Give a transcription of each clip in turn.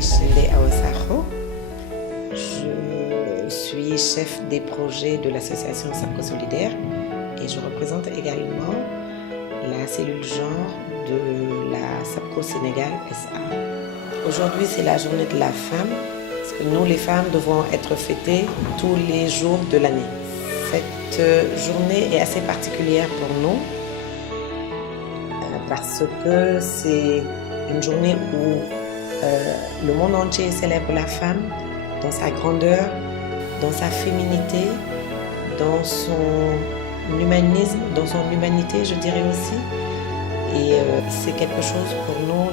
suis Shinde Awasakho. Je suis chef des projets de l'association SAPCO Solidaire et je représente également la cellule genre de la SAPCO Sénégal SA. Aujourd'hui, c'est la journée de la femme, parce que nous, les femmes, devons être fêtées tous les jours de l'année. Cette journée est assez particulière pour nous, parce que c'est une journée où le monde entier célèbre la femme dans sa grandeur, dans sa féminité, dans son humanisme, dans son humanité, je dirais aussi. Et c'est quelque chose pour nous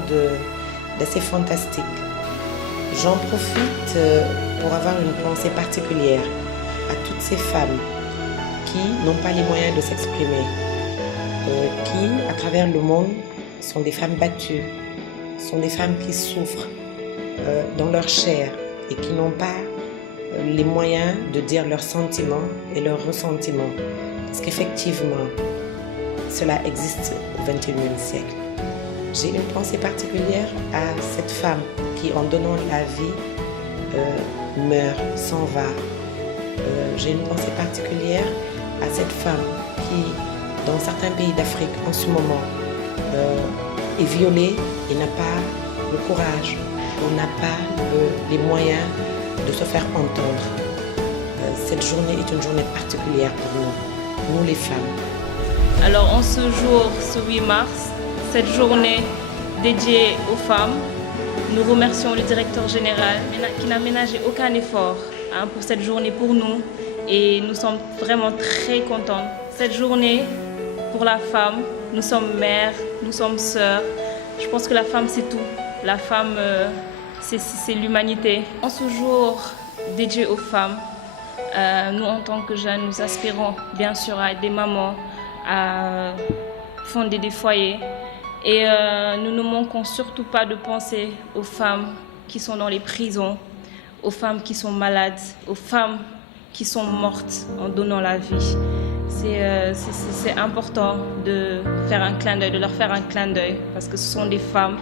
d'assez fantastique. J'en profite pour avoir une pensée particulière à toutes ces femmes qui n'ont pas les moyens de s'exprimer, qui, à travers le monde, sont des femmes battues, sont des femmes qui souffrent dans leur chair et qui n'ont pas les moyens de dire leurs sentiments et leurs ressentiments. Parce qu'effectivement, cela existe au XXIe siècle. J'ai une pensée particulière à cette femme qui, en donnant la vie, meurt, s'en va. J'ai une pensée particulière à cette femme qui, dans certains pays d'Afrique en ce moment, est violée et n'a pas le courage ou n'a pas les moyens de se faire entendre. Cette journée est une journée particulière pour nous les femmes. Alors en ce jour, ce 8 mars, cette journée dédiée aux femmes, nous remercions le directeur général qui n'a ménagé aucun effort pour cette journée pour nous et nous sommes vraiment très contents. Cette journée, pour la femme, nous sommes mères, nous sommes sœurs. Je pense que la femme c'est tout. La femme c'est l'humanité. En ce jour dédié aux femmes, nous en tant que jeunes, nous aspirons bien sûr à être des mamans, à fonder des foyers. Et nous ne manquons surtout pas de penser aux femmes qui sont dans les prisons, aux femmes qui sont malades, aux femmes qui sont mortes en donnant la vie. C'est important de faire un clin d'œil, de leur faire un clin d'œil, parce que ce sont des femmes.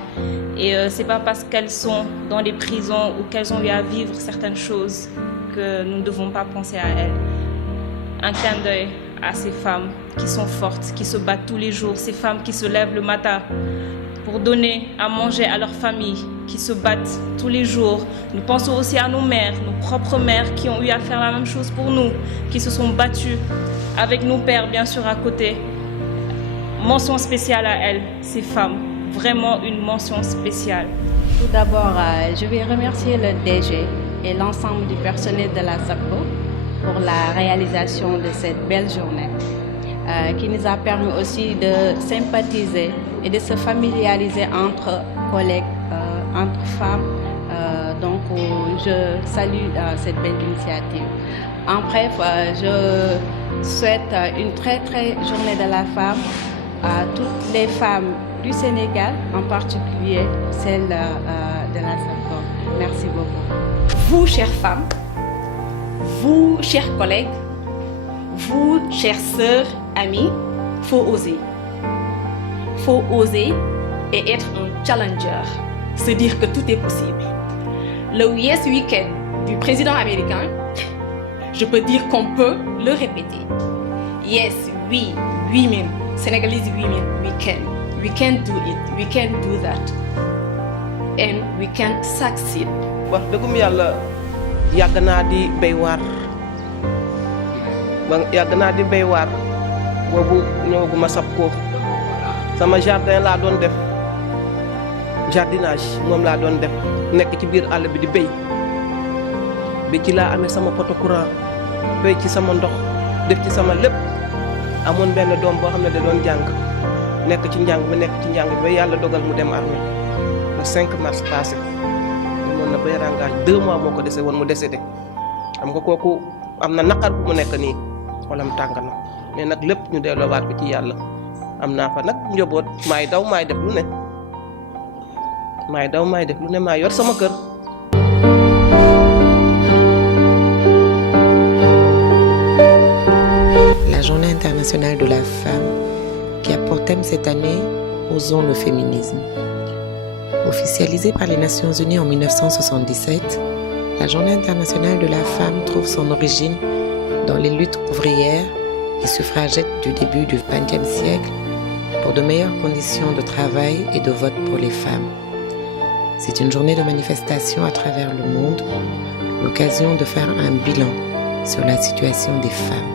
Et c'est pas parce qu'elles sont dans des prisons ou qu'elles ont eu à vivre certaines choses que nous ne devons pas penser à elles. Un clin d'œil à ces femmes qui sont fortes, qui se battent tous les jours, ces femmes qui se lèvent le matin pour donner à manger à leur famille, qui se battent tous les jours. Nous pensons aussi à nos mères, nos propres mères qui ont eu à faire la même chose pour nous, qui se sont battues avec nos pères bien sûr à côté. Mention spéciale à elles, ces femmes, vraiment une mention spéciale. Tout d'abord, je vais remercier le DG et l'ensemble du personnel de la SAPCO pour la réalisation de cette belle journée qui nous a permis aussi de sympathiser et de se familiariser entre collègues, entre femmes. Donc je salue cette belle initiative. En bref, je souhaite une très journée de la femme à toutes les femmes du Sénégal, en particulier celles de la SAPCO. Merci beaucoup. Vous, chères femmes, vous, chers collègues, vous, chères sœurs, amis, faut oser. Faut oser et être un challenger, se dire que tout est possible. Le Yes Weekend du président américain, je peux dire qu'on peut le répéter. Yes, oui, women, Senegalese women, we can do it, we can do that, and we can succeed. wax dëggum yàlla yàgg naa di béy waar boobu ñëwaguma SAPCO sama jardin laa doon def jardinage moom laa doon def nekk ci biir àll bi di béy bi ci laa amee sama poto courant béy ci sama ndox def ci sama lépp amoon benn doom boo xam ne da doon jàng nekk ci njàng ba yàlla dogal mu dem armée le 5 mars passé demoon na bay rangage 2 mois moo ko dese woon mu décédé xam nga kooku am na naqar bu mu nekk nii xolam tàng na mais nag lépp ñu delloowaat ko ci yàlla am naa fa nag njaboot maay daw maay def lu ne maay yor sama kër. La Journée internationale de la femme qui a pour thème cette année « Osons le féminisme ». Officialisée par les Nations Unies en 1977, la Journée internationale de la femme trouve son origine dans les luttes ouvrières et suffragettes du début du XXe siècle pour de meilleures conditions de travail et de vote pour les femmes. C'est une journée de manifestation à travers le monde, l'occasion de faire un bilan sur la situation des femmes.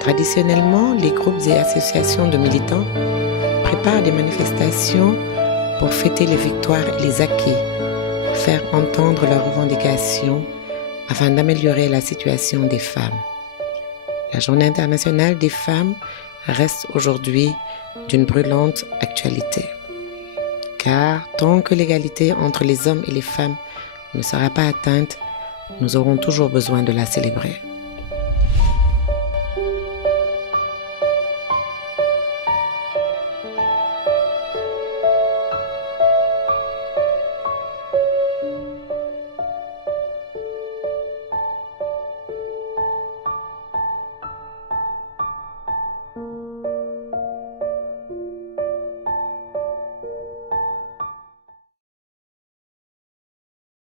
Traditionnellement, les groupes et associations de militants préparent des manifestations pour fêter les victoires et les acquis, faire entendre leurs revendications afin d'améliorer la situation des femmes. La Journée internationale des femmes reste aujourd'hui d'une brûlante actualité. Car tant que l'égalité entre les hommes et les femmes ne sera pas atteinte, nous aurons toujours besoin de la célébrer.